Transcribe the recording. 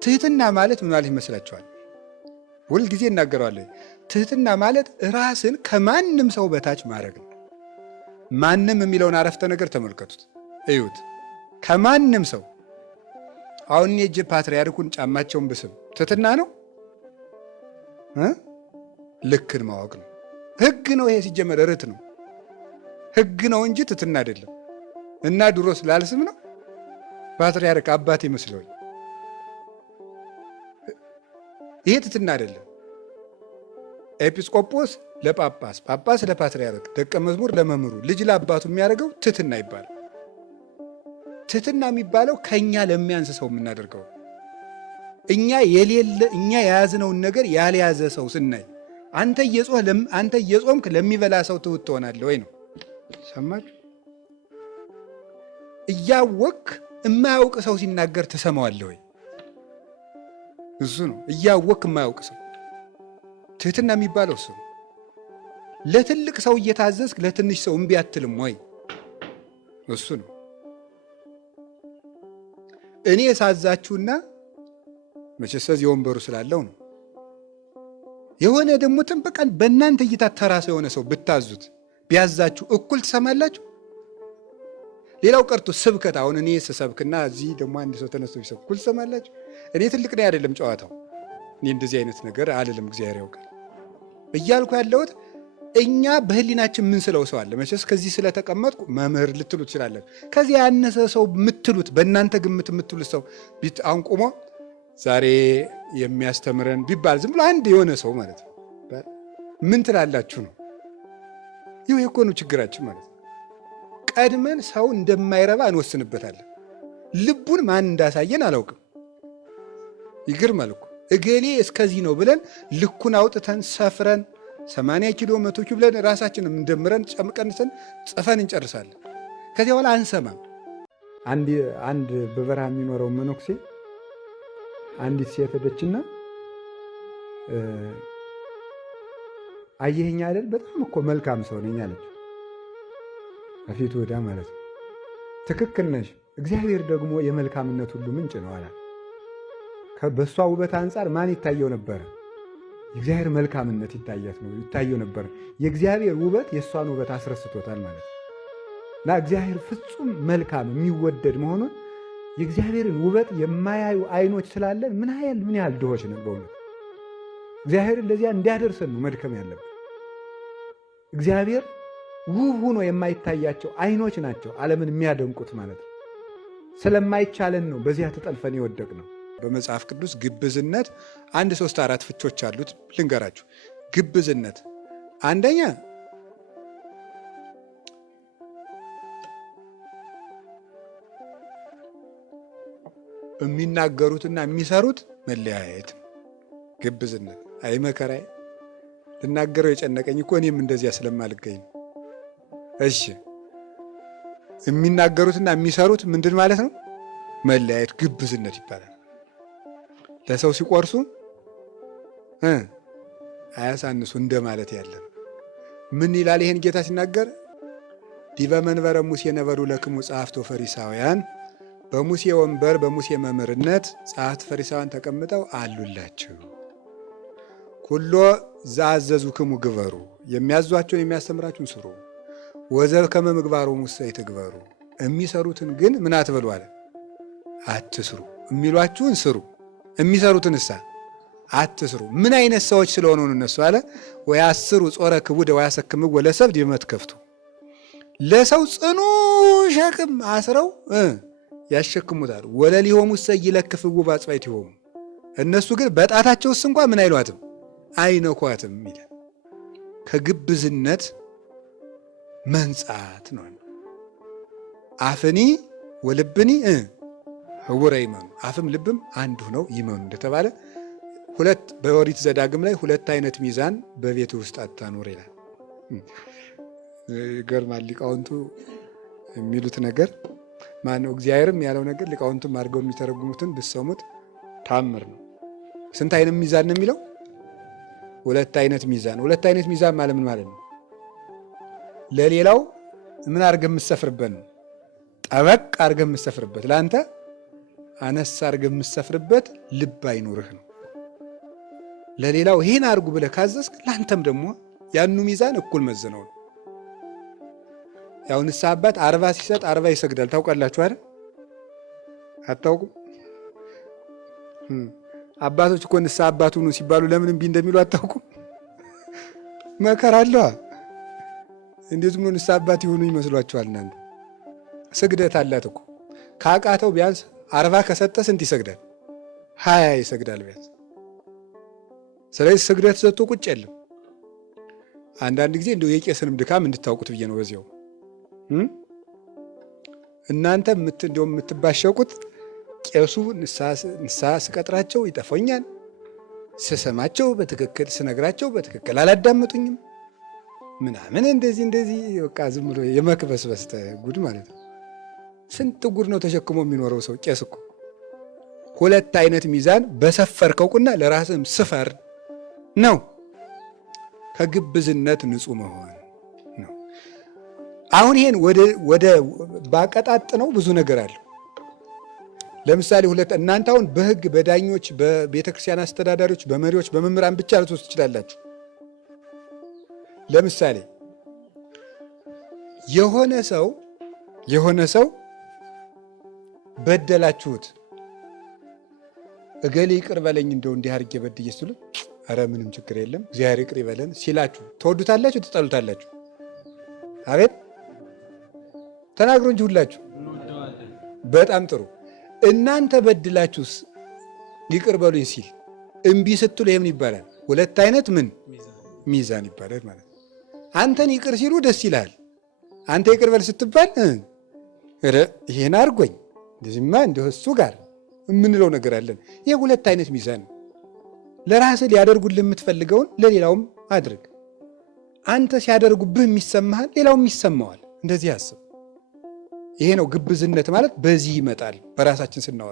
ትህትና ማለት ምን ማለት ይመስላችኋል? ሁል ጊዜ እናገራለሁ። ትህትና ማለት ራስን ከማንም ሰው በታች ማድረግ ነው። ማንም የሚለውን አረፍተ ነገር ተመልከቱት፣ እዩት። ከማንም ሰው አሁን እጄ ፓትርያርኩን ጫማቸውን ብስም ትህትና ነው? ልክን ማወቅ ነው። ህግ ነው ይሄ። ሲጀመር ርት ነው፣ ህግ ነው እንጂ ትህትና አይደለም። እና ድሮስ ላልስም ነው ፓትርያርክ አባት ይመስለኝ። ይሄ ትህትና አይደለም። ኤጲስቆጶስ ለጳጳስ፣ ጳጳስ ለፓትርያርክ፣ ደቀ መዝሙር ለመምህሩ፣ ልጅ ለአባቱ የሚያደርገው ትህትና ይባላል። ትህትና የሚባለው ከኛ ለሚያንስ ሰው የምናደርገው እኛ የያዝነውን ነገር ያልያዘ ሰው ስናይ አንተ እየጾምክ ለሚበላ ሰው ትሁት ትሆናለህ ወይ ነው። ሰማችሁ? እያወቅክ የማያውቅ ሰው ሲናገር ትሰማዋለህ ወይ? እሱ ነው እያወቅክ የማያውቅ ሰው ትህትና የሚባለው እሱ። ለትልቅ ሰው እየታዘዝክ ለትንሽ ሰው እምቢ አትልም ወይ? እሱ ነው። እኔ ሳዛችሁና መቼስ እዚህ ወንበሩ ስላለው ነው። የሆነ ደግሞ ጥንበቃን በእናንተ እይታ ተራ ሰው የሆነ ሰው ብታዙት ቢያዛችሁ እኩል ትሰማላችሁ? ሌላው ቀርቶ ስብከት፣ አሁን እኔ ስሰብክና እዚህ ደግሞ አንድ ሰው ተነስቶ ቢሰብክ እኩል ትሰማላችሁ? እኔ ትልቅ ነኝ አይደለም ጨዋታው። እኔ እንደዚህ አይነት ነገር አልልም፣ እግዚአብሔር ያውቃል እያልኩ ያለሁት እኛ በህሊናችን ምን ስለው ሰው አለ። መቼስ ከዚህ ስለተቀመጥኩ መምህር ልትሉ ትችላለን። ከዚህ ያነሰ ሰው የምትሉት በእናንተ ግምት የምትሉት ሰው አሁን ቆሞ ዛሬ የሚያስተምረን ቢባል ዝም ብሎ አንድ የሆነ ሰው ማለት ነው ምን ትላላችሁ ነው? ይህ እኮ ነው ችግራችን ማለት ነው። ቀድመን ሰው እንደማይረባ እንወስንበታለን። ልቡን ማን እንዳሳየን አላውቅም። ይገርማል እኮ እገሌ እስከዚህ ነው ብለን ልኩን አውጥተን ሰፍረን 80 ኪሎ 100 ኪሎ ብለን ራሳችንን እንደምረን ጨምቀንሰን ጽፈን እንጨርሳለን። ከዚያ በኋላ አንሰማም። አንድ በበረሃ የሚኖረው መነኩሴ አንዲት ሴት ሄደችና አየኸኝ አይደል በጣም እኮ መልካም ሰው ነኝ አለች። ከፊቱ ወዳ ማለት ነው። ትክክል ነሽ፣ እግዚአብሔር ደግሞ የመልካምነት ሁሉ ምንጭ ነው አላት። በእሷ ውበት አንጻር ማን ይታየው ነበረ? የእግዚአብሔር መልካምነት ይታየው ነበር። የእግዚአብሔር ውበት የእሷን ውበት አስረስቶታል ማለት ነው። እና እግዚአብሔር ፍጹም መልካም የሚወደድ መሆኑን የእግዚአብሔርን ውበት የማያዩ አይኖች ስላለን ምን ያህል ድሆች ነን በእውነት። እግዚአብሔርን ለዚያ እንዲያደርሰን ነው መድከም ያለብን። እግዚአብሔር ውብ ሆኖ የማይታያቸው አይኖች ናቸው ዓለምን የሚያደንቁት ማለት ነው። ስለማይቻለን ነው በዚያ ተጠልፈን የወደቅ ነው። በመጽሐፍ ቅዱስ ግብዝነት 1 3 4 ፍቾች አሉት ልንገራችሁ። ግብዝነት አንደኛ የሚናገሩትና የሚሰሩት መለያየት ግብዝነት። አይ መከራዬ ልናገረው የጨነቀኝ እኮ እኔም እንደዚያ ስለማልገኝ ነው። እሺ የሚናገሩትና የሚሰሩት ምንድን ማለት ነው? መለያየት ግብዝነት ይባላል። ለሰው ሲቆርሱ አያሳንሱ እንደማለት ያለ ምን ይላል? ይሄን ጌታ ሲናገር ዲበ መንበረ ሙሴ ነበሩ ለክሙ ጸሐፍት ወፈሪሳውያን፣ በሙሴ ወንበር በሙሴ መምህርነት ጸሐፍት ፈሪሳውያን ተቀምጠው አሉላችሁ። ኩሎ ዘአዘዙክሙ ግበሩ፣ የሚያዟቸውን የሚያስተምራችሁን ስሩ። ወዘብ ከመ ምግባሩ ሙሴ ይትግበሩ፣ የሚሰሩትን ግን ምን አትበሉ አለ፣ አትስሩ። የሚሏችሁን ስሩ፣ የሚሰሩትን እሳ አትስሩ። ምን አይነት ሰዎች ስለሆኑ እነሱ አለ ወያስሩ ጾረ ክቡደ ወያሰክምዎ ለሰብእ ዲበ መትከፍቱ፣ ለሰው ጽኑ ሸክም አስረው ያሸክሙታል። ወለሊሆሙሰ ይለክፍዎ በአጽባዕቲሆሙ፣ እነሱ ግን በጣታቸውስ እንኳ ምን አይሏትም አይነኳትም ይላል። ከግብዝነት መንጻት ነው። አፍኒ ወልብኒ ህውረ ይመኑ፣ አፍም ልብም አንዱ ነው ይመኑ እንደተባለ በኦሪት ዘዳግም ላይ 2 አይነት ሚዛን በቤት ውስጥ አታኑር ይላል። ይገርማል። ሊቃውንቱ የሚሉት ነገር ማነው? እግዚአብሔርም ያለው ነገር ሊቃውንቱም አድርገው የሚተረጉሙትን ብትሰሙት ታምር ነው። ስንት አይነት ሚዛን ነው የሚለው? 2 አይነት ሚዛን። 2 አይነት ሚዛን ማለት ምን ማለት ነው? ለሌላው ምን አድርገህ የምትሰፍርበት ነው? ጠበቅ አድርገህ የምትሰፍርበት፣ ለአንተ አነስ አድርገህ የምትሰፍርበት ልብ አይኖርህ ነው። ለሌላው ይሄን አድርጉ ብለህ ካዘዝክ ለአንተም ደግሞ ያኑ ሚዛን እኩል መዝነው ነው። ያው ንስሐ አባት 40 ሲሰጥ 40 ይሰግዳል። ታውቃላችሁ አይደል? አታውቁም? አባቶች እኮ ንስሐ አባት ሁኑ ሲባሉ ለምን እምቢ እንደሚሉ አታውቁም? መከራ አለዋ። እንዴት ብሎ ንስሐ አባት ይሆኑ ይመስሏችኋል እናንተ? ስግደት አላት እኮ። ካቃተው ቢያንስ 40 ከሰጠ ስንት ይሰግዳል? 20 ይሰግዳል ቢያንስ። ስለዚህ ስግደት ሰጥቶ ቁጭ የለም። አንዳንድ ጊዜ እንደው የቄስንም ድካም እንድታውቁት ብዬ ነው በዚያው። እናንተ እንደውም የምትባሸቁት ቄሱ ንስሐ ስቀጥራቸው ይጠፋኛል፣ ስሰማቸው በትክክል ስነግራቸው በትክክል አላዳመጡኝም ምናምን እንደዚህ በቃ ዝም ብሎ የመክበስበስ ጉድ ማለት ነው። ስንት ጉድ ነው ተሸክሞ የሚኖረው ሰው ቄስ እኮ። ሁለት አይነት ሚዛን በሰፈርከው ቁና ለራስህም ስፈር ነው። ከግብዝነት ንጹህ መሆን ነው። አሁን ይሄን ወደ ባቀጣጥ ነው ብዙ ነገር አለ። ለምሳሌ እናንተ አሁን በህግ በዳኞች በቤተክርስቲያን አስተዳዳሪዎች በመሪዎች በመምህራን ብቻ ልትወስዱ ትችላላችሁ። ለምሳሌ የሆነ ሰው በደላችሁት፣ እገሌ ይቅር በለኝ እንደው እንዲህ አድርጌ በድዬ ስትሉ አረ ምንም ችግር የለም እግዚአብሔር ይቅር ይበለን ሲላችሁ ትወዱታላችሁ ትጠሉታላችሁ? አቤት ተናግሩ እንጂ ሁላችሁ። በጣም ጥሩ። እናንተ በድላችሁስ ይቅር በሉኝ ሲል እምቢ ስትሉ ይሄ ምን ይባላል? ሁለት አይነት ሚዛን ይባላል ማለት ነው። አንተን ይቅር ሲሉ ደስ ይላል። አንተ ይቅር በል ስትባል ይሄን አድርጎኝ እንደዚህማ እንደው እሱ ጋር የምንለው ነገር አለን። ይሄ ሁለት አይነት ሚዛን ነው። ለራስህ ሊያደርጉልህ የምትፈልገውን ለሌላውም አድርግ። አንተ ሲያደርጉብህ የሚሰማሃል ሌላውም ይሰማዋል። እንደዚህ አስብ። ይሄ ነው ግብዝነት ማለት። በዚህ ይመጣል በራሳችን ስናወርድ።